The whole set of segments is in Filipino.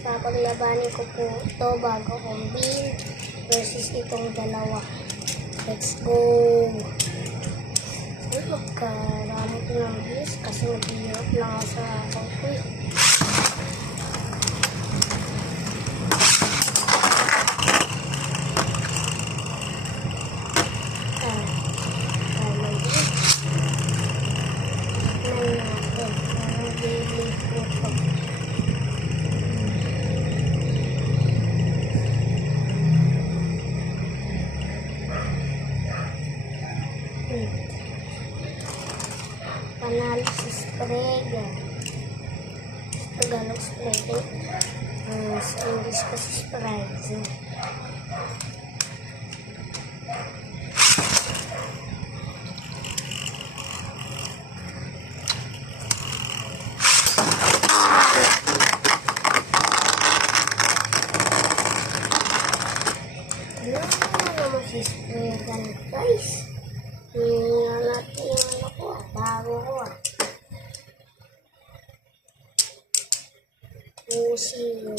papaglabanin ko po ito bago kong bin versus itong dalawa. Let's go! Ay, magkarami ko ng views kasi nag-hirap lang ako sa account ko eh. Panalo si Sprague. Tagalog Sprague. Sa English ko si Sprague. Ano si Sprague, guys? Tingnan natin yung ano ko, bago ko 2-0.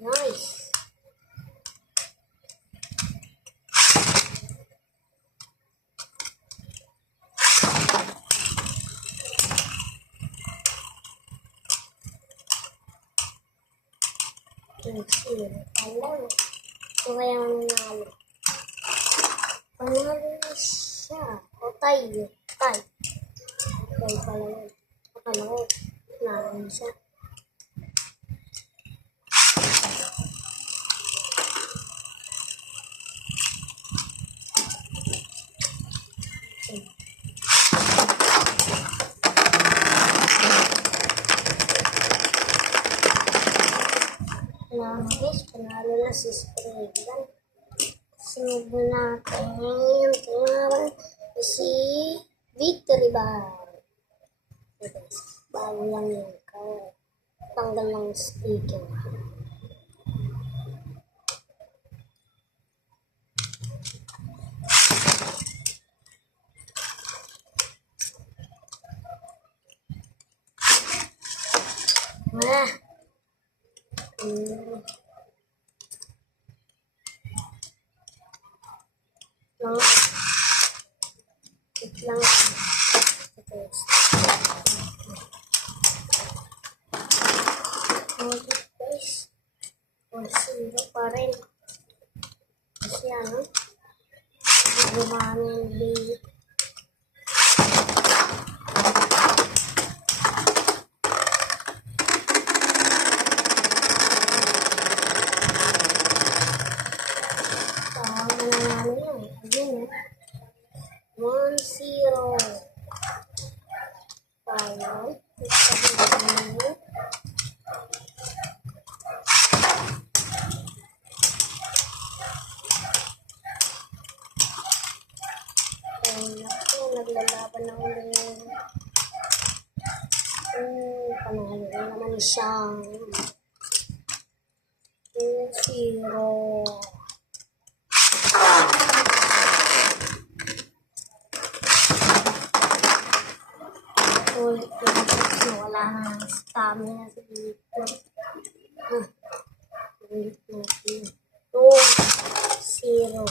Nice. Alam. Ito kaya manalo. Panalo na siya. O tayo. Tayo pala yun. Akala ko. Panalo na siya. Guys, panalo na si Sprague. Sinubo natin yung tingawan si Victory Bar. Bago lang yun. Tanggal lang yung speaker. Wait lang. Okay guys. 1-0 pa rin. Kasi ano, gumamit yung bait. Tawag na namin yun. Again, 1-0. Tayo. Naglalaban ng ulit. Panalo na naman siyang 2-0. Ulit lang kasi wala na ng stamina dito. Ulit natin. 2-0.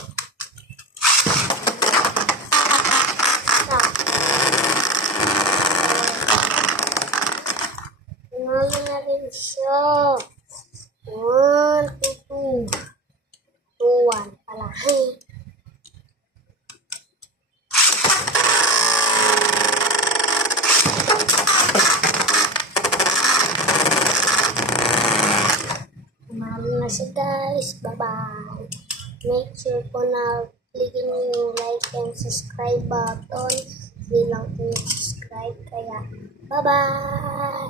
Panalo na rin siya. 1-2. 2-1 pala. Panalo na siya guys. Bye-bye. Make sure po na clickin yung like and subscribe button. Hindi lang po subscribe. Kaya bye-bye.